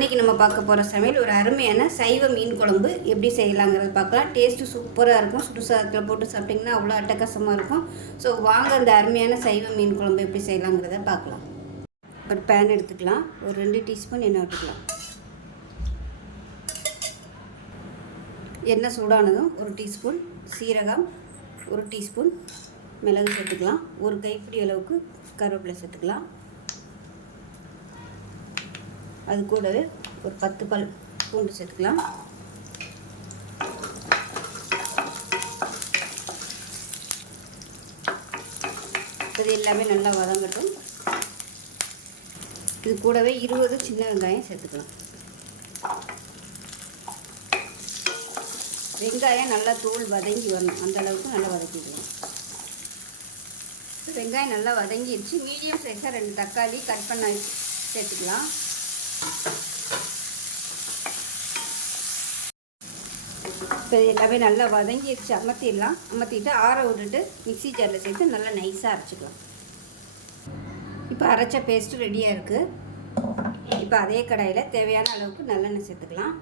இன்றைக்கி நம்ம பார்க்க போகிற சமையல் ஒரு அருமையான சைவ மீன் குழம்பு. எப்படி செய்யலாங்கிறது பார்க்கலாம். டேஸ்ட்டு சூப்பராக இருக்கும். சுடுசாதத்தில் போட்டு சாப்பிட்டிங்கன்னா அவ்வளோ அட்டகாசமாக இருக்கும். ஸோ வாங்க அந்த அருமையான சைவ மீன் குழம்பு எப்படி செய்யலாங்கிறத பார்க்கலாம். ஒரு பேன் எடுத்துக்கலாம். ஒரு ரெண்டு டீஸ்பூன் எண்ணெய் விட்டுக்கலாம். எண்ணெய் சூடானதும் ஒரு டீஸ்பூன் சீரகம் ஒரு டீஸ்பூன் மிளகு சேர்த்துக்கலாம். ஒரு கைப்பிடி அளவுக்கு கருவேப்பிலை சேர்த்துக்கலாம். அது கூடவே ஒரு பத்து பல் பூண்டு சேர்த்துக்கலாம். இது எல்லாமே நல்லா வதங்கட்டும். இது கூடவே இருபது சின்ன வெங்காயம் சேர்த்துக்கலாம். வெங்காயம் நல்லா தோல் வதங்கி வரணும். அந்த அளவுக்கு நல்லா வதக்கிடுவோம் வெங்காயம் நல்லா வதங்கிடுச்சு. மீடியம் சைஸாக ரெண்டு தக்காளி கட் பண்ண சேர்த்துக்கலாம். இப்போ எல்லாமே நல்லா வதங்கிடுச்சு அமர்த்திடலாம் அமர்த்திட்டு ஆற விட்டுட்டு மிக்ஸி ஜாரில் சேர்த்து நல்லா நைஸாக அரைச்சிக்கலாம். இப்போ அரைச்ச பேஸ்ட்டு ரெடியாக இருக்குது இப்போ அதே கடாயில் தேவையான அளவுக்கு நல்லெண்ணெய் சேர்த்துக்கலாம்.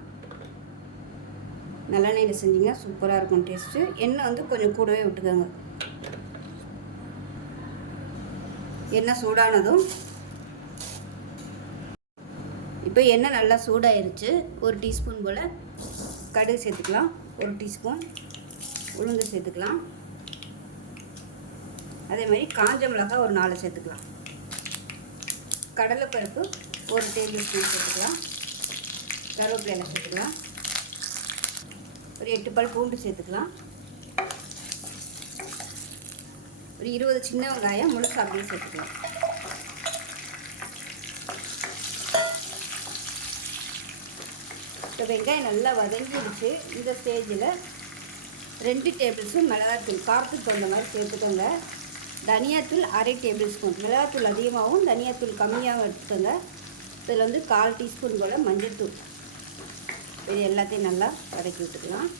நல்லெண்ணெயில் செஞ்சிங்கன்னா சூப்பராக இருக்கும் டேஸ்ட்டு எண்ணெய் வந்து கொஞ்சம் கூடவே விட்டுக்கோங்க. எண்ணெய் சூடானதும் இப்போ எண்ணெய் நல்லா சூடாயிருச்சு. ஒரு டீஸ்பூன் போல் கடுகு சேர்த்துக்கலாம். ஒரு டீஸ்பூன் உளுந்து சேர்த்துக்கலாம். அதே மாதிரி காஞ்ச மிளகாய் ஒரு நாலு சேர்த்துக்கலாம். கடலைப்பருப்பு ஒரு டேபிள் ஸ்பூன் சேர்த்துக்கலாம். கருவேப்பிலை சேர்த்துக்கலாம். ஒரு எட்டு பல் பூண்டு சேர்த்துக்கலாம். ஒரு இருபது சின்ன வெங்காயம் முழுசு அப்படியே சேர்த்துக்கலாம். இப்போ வெங்காயம் நல்லா வதங்கிடுச்சு. இந்த ஸ்டேஜில் ரெண்டு டேபிள் ஸ்பூன் மிளகாத்தூள் காரத்துக்கு தகுந்த மாதிரி சேர்த்துக்கோங்க. தனியாத்தூள் அரை டேபிள் ஸ்பூன் மிளகாத்தூள் அதிகமாகவும் தனியாத்தூள் கம்மியாகவும் எடுத்துக்கோங்க. இதில் வந்து கால் டீஸ்பூன் போல் மஞ்சள் தூள் இது எல்லாத்தையும் நல்லா வதக்கி விட்டுக்கலாம்.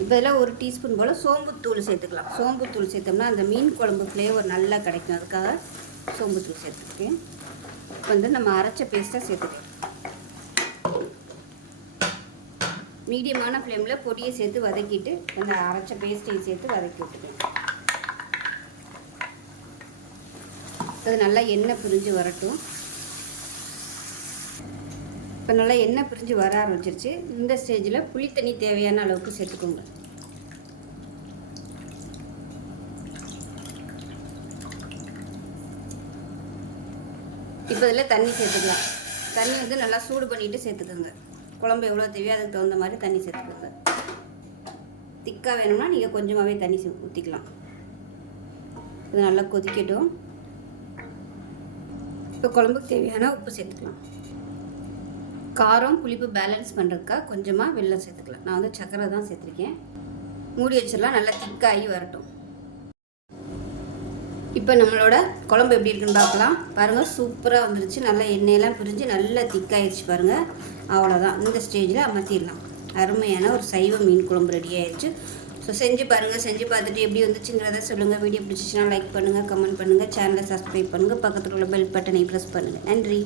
இப்போ இதில் ஒரு டீஸ்பூன் போல் சோம்புத்தூள் சேர்த்துக்கலாம். சோம்புத்தூள் சேர்த்தோம்னா அந்த மீன் குழம்பு ஃப்ளேவர் நல்லா கிடைக்கும். அதுக்காக சோம்புத்தூள் சேர்த்துருக்கேன். இப்போ வந்து நம்ம அரைச்ச பேஸ்ட்டாக சேர்த்துக்கலாம். மீடியமான ஃப்ளேமில் பொடியை சேர்த்து வதக்கிட்டு அந்த அரைச்ச பேஸ்ட்டையும் சேர்த்து வதக்கி விட்டுக்கணும் அது நல்லா எண்ணெய் பிரிஞ்சு வரட்டும். இப்போ நல்லா எண்ணெய் பிரிஞ்சு வர ஆரம்பிச்சிருச்சு. இந்த ஸ்டேஜில் புளி தண்ணி தேவையான அளவுக்கு சேர்த்துக்கோங்க. இப்போ இதில் தண்ணி சேர்த்துக்கலாம். தண்ணி வந்து நல்லா சூடு பண்ணிவிட்டு சேர்த்துக்கோங்க. குழம்பு எவ்வளோ தேவையோ அதுக்கு தகுந்த மாதிரி தண்ணி சேர்த்துக்கோங்க. திக்காக வேணும்னா நீங்கள் கொஞ்சமாகவே தண்ணி ஊற்றிக்கலாம் இது நல்லா கொதிக்கட்டும். இப்போ குழம்புக்கு தேவையான உப்பு சேர்த்துக்கலாம். காரம் புளிப்பு பேலன்ஸ் பண்ணுறதுக்காக கொஞ்சமாக வெள்ளம் சேர்த்துக்கலாம். நான் வந்து சக்கரை தான் சேர்த்துருக்கேன். மூடி வச்சிடலாம். நல்லா திக்காகி வரட்டும். இப்போ நம்மளோட குழம்பு எப்படி இருக்குன்னு பார்க்கலாம். பாருங்கள் சூப்பராக வந்துருச்சு. நல்லா எண்ணெயெல்லாம் பிரிஞ்சு நல்லா திக்காயிடுச்சு பாருங்கள் அவ்வளோதான் இந்த ஸ்டேஜில் அமர்த்திடலாம். அருமையான ஒரு சைவ மீன் குழம்பு ரெடி ஆயிடுச்சு ஸோ செஞ்சு பாருங்கள் செஞ்சு பார்த்துட்டு எப்படி வந்துச்சுங்கிறத சொல்லுங்கள் வீடியோ பிடிச்சிச்சுன்னா லைக் பண்ணுங்கள் கமெண்ட் பண்ணுங்கள் சேனலை சப்ஸ்கிரைப் பண்ணுங்கள் பக்கத்தில் உள்ள பெல் பட்டனை ப்ரெஸ் பண்ணுங்கள் நன்றி.